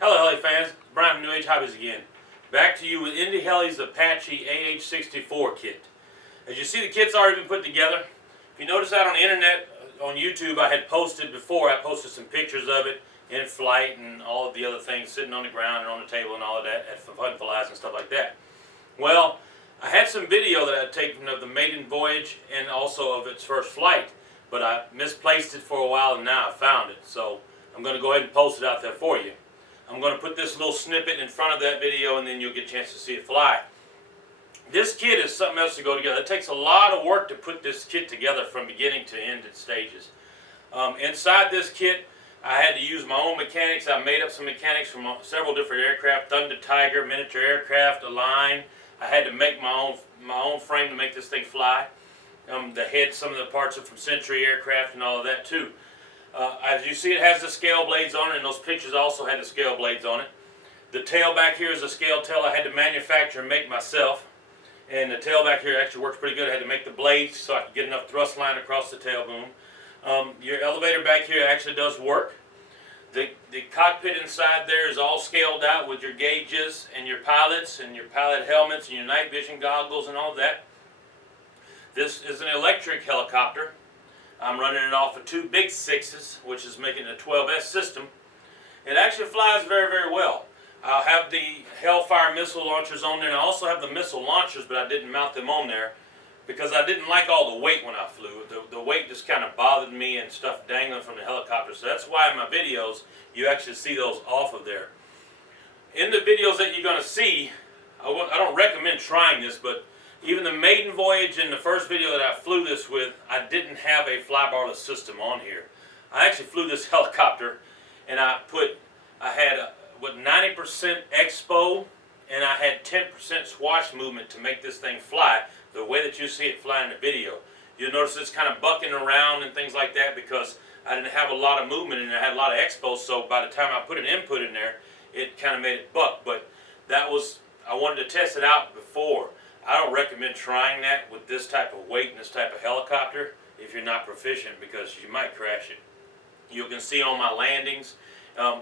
Hello Heli fans, Brian from New Age Hobbies again. Back to you with Indy Helis Apache AH64 kit. As you see, the kit's already been put together. If you notice out on the internet, on YouTube, I had posted before, I posted some pictures of it in flight and all of the other things sitting on the ground and on the table and all of that at fun flies and stuff like that. Well, I had some video that I had taken of the maiden voyage and also of its first flight, but I misplaced it for a while and now I found it. So I'm going to go ahead and post it out there for you. I'm going to put this little snippet in front of that video and then you'll get a chance to see it fly. This kit is something else to go together. It takes a lot of work to put this kit together from beginning to end in stages. Inside this kit, I had to use my own mechanics. I made up some mechanics from several different aircraft, Thunder Tiger, miniature aircraft, Align. I had to make my own frame to make this thing fly. The head, some of the parts are from Century Aircraft and all of that too. As you see, it has the scale blades on it, and those pictures also had the scale blades on it. The tail back here is a scale tail I had to manufacture and make myself. And the tail back here actually works pretty good. I had to make the blades so I could get enough thrust line across the tail boom. Your elevator back here actually does work. The cockpit inside there is all scaled out with your gauges and your pilots and your pilot helmets and your night vision goggles and all that. This is an electric helicopter. I'm running it off of two big 6s, which is making a 12S system. It actually flies very, very well. I'll have the Hellfire missile launchers on there, and I also have the missile launchers, but I didn't mount them on there because I didn't like all the weight when I flew. The weight just kind of bothered me and stuff dangling from the helicopter, so that's why in my videos you actually see those off of there. In the videos that you're going to see, I don't recommend trying this, but even the maiden voyage in the first video that I flew this with, I didn't have a flybarless system on here. I actually flew this helicopter and I had 90% expo and I had 10% swash movement to make this thing fly the way that you see it fly in the video. You'll notice it's kind of bucking around and things like that because I didn't have a lot of movement and I had a lot of expo, so by the time I put an input in there, it kind of made it buck. But that was, I wanted to test it out before. I don't recommend trying that with this type of weight and this type of helicopter if you're not proficient because you might crash it. You can see on my landings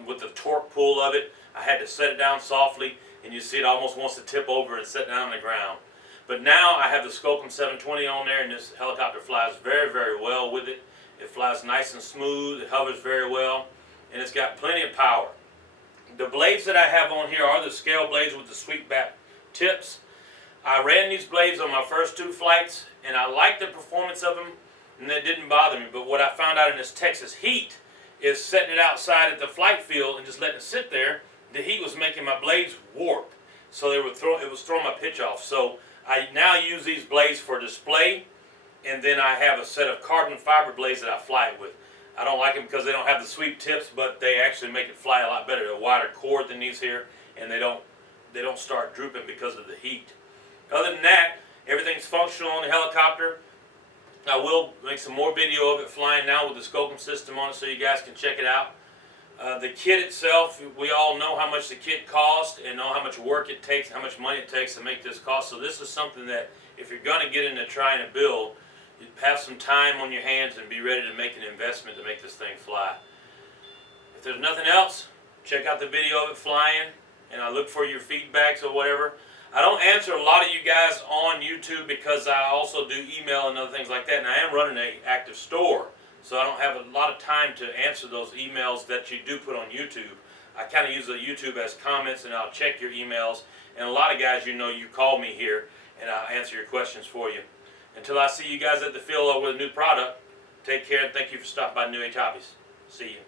with the torque pull of it, I had to set it down softly and you see it almost wants to tip over and sit down on the ground. But now I have the Skocum 720 on there and this helicopter flies very, very well with it. It flies nice and smooth, it hovers very well, and it's got plenty of power. The blades that I have on here are the scale blades with the sweep back tips. I ran these blades on my first two flights and I liked the performance of them and it didn't bother me, but what I found out in this Texas heat is setting it outside at the flight field and just letting it sit there, the heat was making my blades warp, so it was throwing my pitch off. So I now use these blades for display, and then I have a set of carbon fiber blades that I fly it with. I don't like them because they don't have the sweep tips, but they actually make it fly a lot better. They're a wider chord than these here, and they don't start drooping because of the heat. Other than that, everything's functional on the helicopter. I will make some more video of it flying now with the Skocum system on it so you guys can check it out. The kit itself, we all know how much the kit costs and know how much work it takes, how much money it takes to make this cost. So this is something that if you're going to get into trying to build, you have some time on your hands and be ready to make an investment to make this thing fly. If there's nothing else, check out the video of it flying and I look for your feedbacks or whatever. I don't answer a lot of you guys on YouTube because I also do email and other things like that, and I am running an active store, so I don't have a lot of time to answer those emails that you do put on YouTube. I kind of use the YouTube as comments and I'll check your emails, and a lot of guys, you know, you call me here and I'll answer your questions for you. Until I see you guys at the field or with a new product, take care and thank you for stopping by New Age Hobbies. See you.